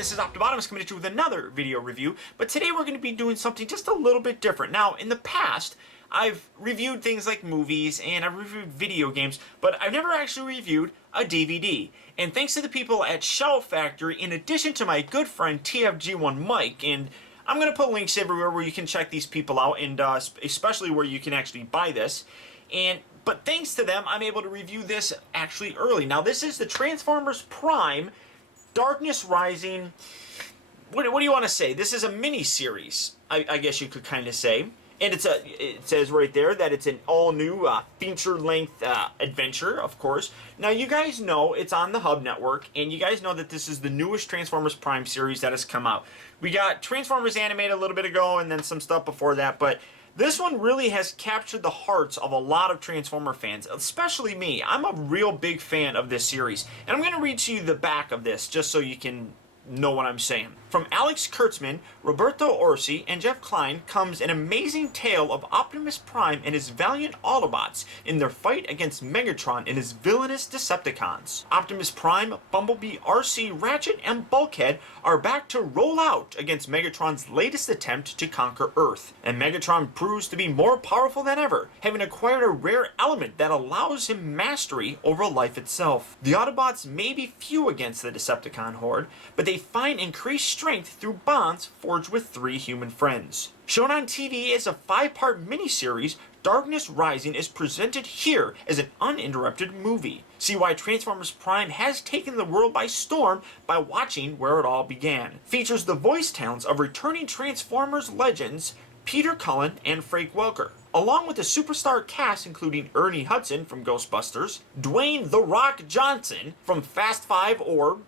this is Optibotimus coming at you with another video review, but today we're going to be doing something just a little bit different. Now, in the past, I've reviewed things like movies and I've reviewed video games, but I've never actually reviewed a DVD. And thanks to the people at Shout Factory, in addition to my good friend TFG1 Mike, and I'm going to put links everywhere where you can check these people out, and especially where you can actually buy this. But thanks to them, I'm able to review this actually early. Now, this is the Transformers Prime Darkness Rising. What do you want to say? This is a mini-series, I guess you could kind of say. And it says right there that it's an all-new feature-length adventure, of course. Now, you guys know it's on the Hub Network, and you guys know that this is the newest Transformers Prime series that has come out. We got Transformers Animated a little bit ago, and then some stuff before that, but this one really has captured the hearts of a lot of Transformer fans, especially me. I'm a real big fan of this series, and I'm going to read to you the back of this, just so you can know what I'm saying. From Alex Kurtzman, Roberto Orsi, and Jeff Klein comes an amazing tale of Optimus Prime and his valiant Autobots in their fight against Megatron and his villainous Decepticons. Optimus Prime, Bumblebee, RC, Ratchet, and Bulkhead are back to roll out against Megatron's latest attempt to conquer Earth. And Megatron proves to be more powerful than ever, having acquired a rare element that allows him mastery over life itself. The Autobots may be few against the Decepticon horde, but they find increased strength through bonds forged with 3 human friends. Shown on TV as a 5-part miniseries, Darkness Rising is presented here as an uninterrupted movie. See why Transformers Prime has taken the world by storm by watching where it all began. Features the voice talents of returning Transformers legends Peter Cullen and Frank Welker, along with a superstar cast including Ernie Hudson from Ghostbusters, Dwayne "The Rock" Johnson from Fast 5 or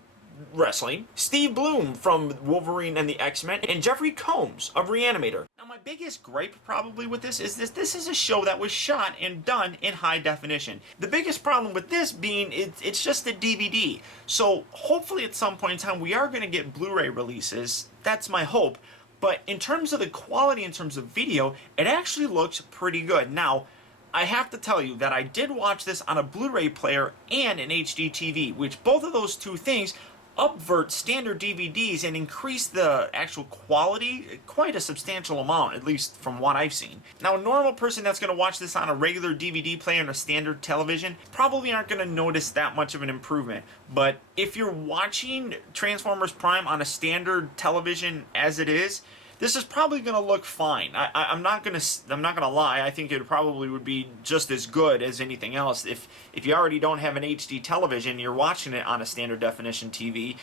Wrestling, Steve Bloom from Wolverine and the X-Men, and Jeffrey Combs of Reanimator. Now, my biggest gripe probably with this is this is a show that was shot and done in high definition. The biggest problem with this being it's just a DVD. So hopefully at some point in time we are going to get Blu-ray releases. That's my hope. But in terms of the quality, in terms of video, it actually looks pretty good. Now, I have to tell you that I did watch this on a Blu-ray player and an HD TV, which both of those two things upvert standard DVDs and increase the actual quality quite a substantial amount, at least from what I've seen. Now, a normal person that's going to watch this on a regular DVD player and a standard television probably aren't going to notice that much of an improvement. But if you're watching Transformers Prime on a standard television as it is, this is probably going to look fine. I'm not gonna lie. I think it probably would be just as good as anything else. If you already don't have an HD television, you're watching it on a standard definition TV,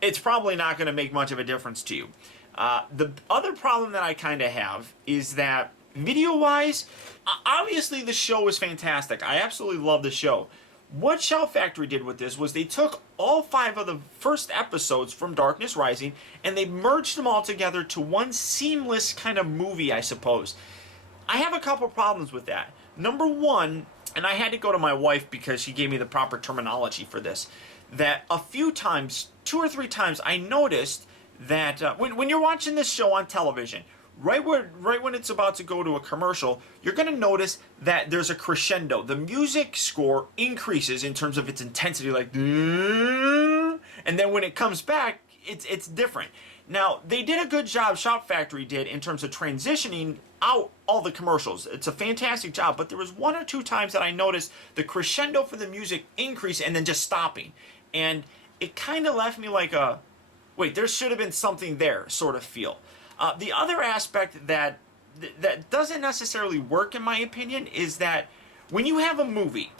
it's probably not going to make much of a difference to you. The other problem that I kind of have is that video-wise, obviously the show is fantastic. I absolutely love the show. What Shout Factory did with this was they took all 5 of the first episodes from Darkness Rising and they merged them all together to one seamless kind of movie, I suppose. I have a couple problems with that. Number one, and I had to go to my wife because she gave me the proper terminology for this, that a few times, 2 or 3 times, I noticed that when you're watching this show on television, right when it's about to go to a commercial, you're going to notice that there's a crescendo. The music score increases in terms of its intensity, like, and then when it comes back, it's different. Now, they did a good job, Shout Factory did, in terms of transitioning out all the commercials. It's a fantastic job, but there was 1 or 2 times that I noticed the crescendo for the music increase and then just stopping. And it kind of left me like a, wait, there should have been something there sort of feel. The other aspect that doesn't necessarily work, in my opinion, is that when you have a movie,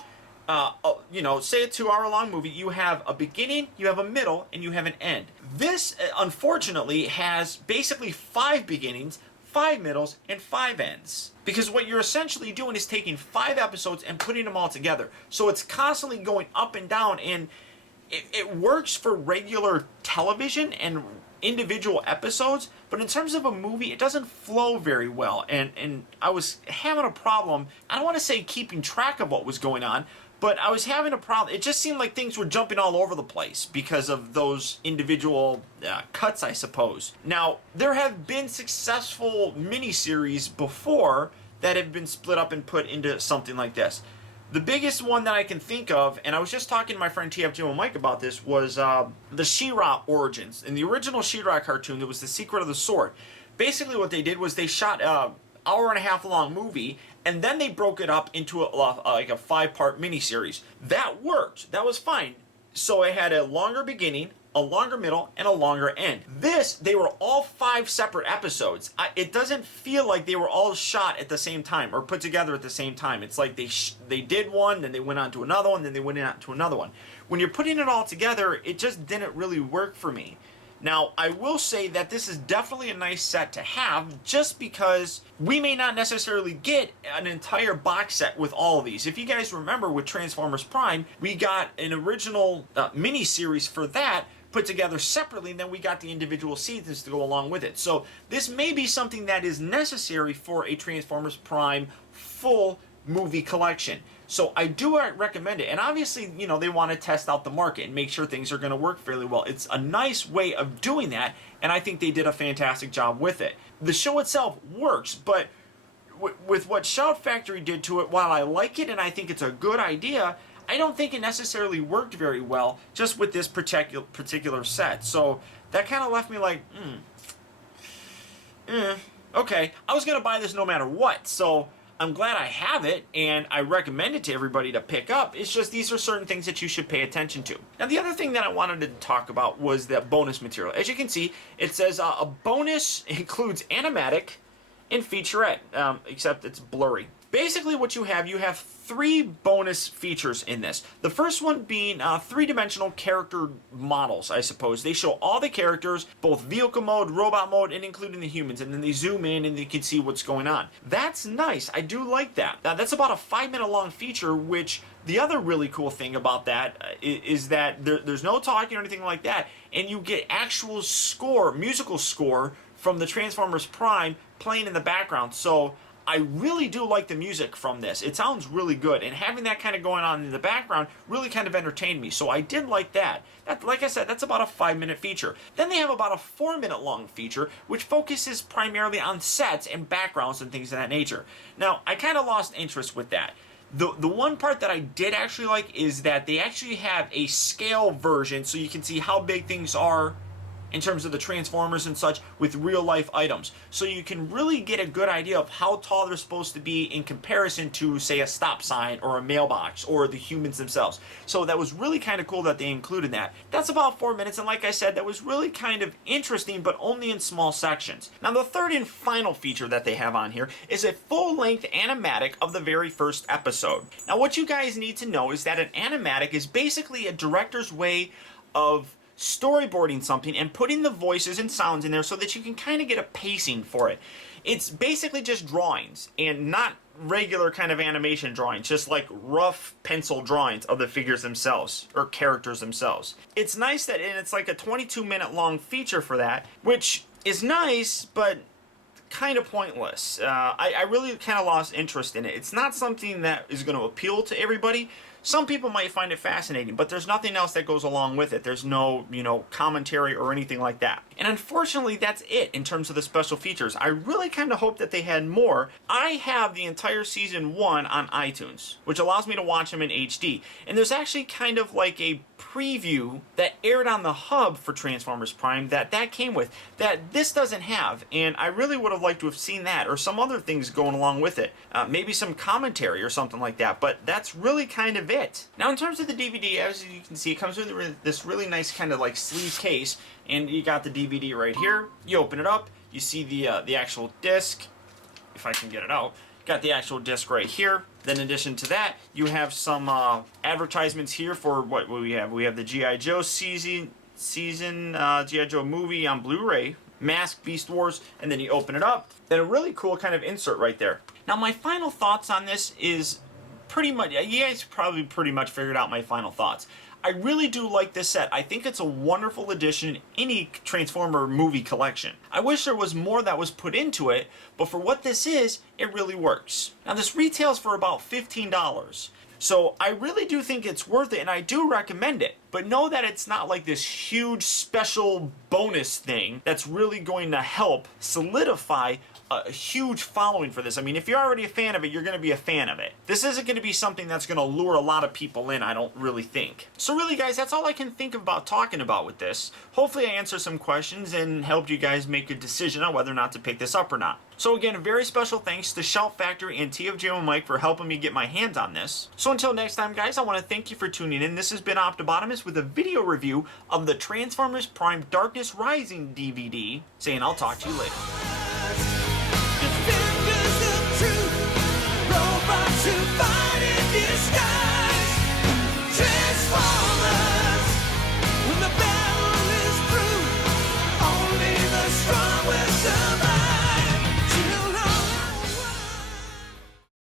say a 2-hour-long movie, you have a beginning, you have a middle, and you have an end. This, unfortunately, has basically 5 beginnings, 5 middles, and 5 ends. Because what you're essentially doing is taking 5 episodes and putting them all together. So it's constantly going up and down, and it works for regular television and individual episodes, but in terms of a movie, it doesn't flow very well, and I was having a problem. I don't want to say keeping track of what was going on, but I was having a problem. It just seemed like things were jumping all over the place because of those individual cuts, I suppose. Now, there have been successful miniseries before that have been split up and put into something like this. The biggest one that I can think of, and I was just talking to my friend TF Jim and Mike about this, was the She-Ra origins. In the original She-Ra cartoon, there was The Secret of the Sword. Basically what they did was they shot an hour and a half long movie, and then they broke it up into like a 5-part miniseries. That worked. That was fine. So it had a longer beginning, a longer middle, and a longer end. This, they were all 5 separate episodes. It doesn't feel like they were all shot at the same time or put together at the same time. It's like they did one, then they went on to another one, then they went on to another one. When you're putting it all together, it just didn't really work for me. Now, I will say that this is definitely a nice set to have, just because we may not necessarily get an entire box set with all of these. If you guys remember with Transformers Prime, we got an original mini-series for that put together separately, and then we got the individual seasons to go along with it. So this may be something that is necessary for a Transformers Prime full movie collection. So I do recommend it. And obviously, you know, they want to test out the market and make sure things are going to work fairly well. It's a nice way of doing that, and I think they did a fantastic job with it. The show itself works, but with what Shout Factory did to it, while I like it and I think it's a good idea, I don't think it necessarily worked very well just with this particular set. So that kind of left me like, okay. I was going to buy this no matter what, so I'm glad I have it, and I recommend it to everybody to pick up. It's just these are certain things that you should pay attention to. Now, the other thing that I wanted to talk about was that bonus material. As you can see, it says a bonus includes animatic and featurette, except it's blurry. Basically what you have 3 bonus features in this. The first one being 3-dimensional character models, I suppose. They show all the characters, both vehicle mode, robot mode, and including the humans, and then they zoom in and you can see what's going on. That's nice. I do like that. Now, that's about a 5-minute long feature, which the other really cool thing about that is that there's no talking or anything like that, and you get actual score, musical score, from the Transformers Prime playing in the background. So I really do like the music from this. It sounds really good, and having that kind of going on in the background really kind of entertained me, so I did like that. Like I said, that's about a 5-minute feature. Then they have about a 4-minute long feature, which focuses primarily on sets and backgrounds and things of that nature. Now, I kind of lost interest with that. The one part that I did actually like is that they actually have a scale version, so you can see how big things are in terms of the Transformers and such with real life items. So you can really get a good idea of how tall they're supposed to be in comparison to, say, a stop sign or a mailbox or the humans themselves. So that was really kind of cool that they included that. That's about 4 minutes, and like I said, that was really kind of interesting, but only in small sections. Now, the third and final feature that they have on here is a full-length animatic of the very first episode. Now, what you guys need to know is that an animatic is basically a director's way of storyboarding something and putting the voices and sounds in there so that you can kind of get a pacing for it. It's basically just drawings and not regular kind of animation drawings, just like rough pencil drawings of the figures themselves or characters themselves. It's nice that, and it's like a 22-minute long feature for that, which is nice, but kind of pointless. I really kind of lost interest in it. It's not something that is going to appeal to everybody. Some people might find it fascinating, but there's nothing else that goes along with it. There's no, commentary or anything like that. And unfortunately, that's it in terms of the special features. I really kind of hope that they had more. I have the entire season 1 on iTunes, which allows me to watch them in HD. And there's actually kind of like a preview that aired on the hub for Transformers Prime that came with, that this doesn't have. And I really would have liked to have seen that, or some other things going along with it. Maybe some commentary or something like that, but that's really kind of it. Now, in terms of the DVD, as you can see, it comes with this really nice kind of like sleeve case, and you got the DVD right here. You open it up, you see the actual disc, if I can get it out. Got the actual disc right here. Then in addition to that, you have some advertisements here for what we have. We have the G.I. Joe season G.I. Joe movie on Blu-ray, Mask, Beast Wars, and then you open it up. Then a really cool kind of insert right there. Now, my final thoughts on this is pretty much, you guys probably pretty much figured out my final thoughts. I really do like this set. I think it's a wonderful addition in any Transformer movie collection. I wish there was more that was put into it, but for what this is, it really works. Now, this retails for about $15. So I really do think it's worth it, and I do recommend it. But know that it's not like this huge special bonus thing that's really going to help solidify a huge following for this. I mean, if you're already a fan of it, you're going to be a fan of it. This isn't going to be something that's going to lure a lot of people in, I don't really think. So really, guys, that's all I can think about talking about with this. Hopefully I answered some questions and helped you guys make a decision on whether or not to pick this up or not. So again, a very special thanks to Shout Factory and TFJ Mike for helping me get my hands on this. So until next time, guys, I want to thank you for tuning in. This has been Optibotimus with a video review of the Transformers Prime Darkness Rising DVD, saying I'll talk to you later. Defenders of truth, robots who fight.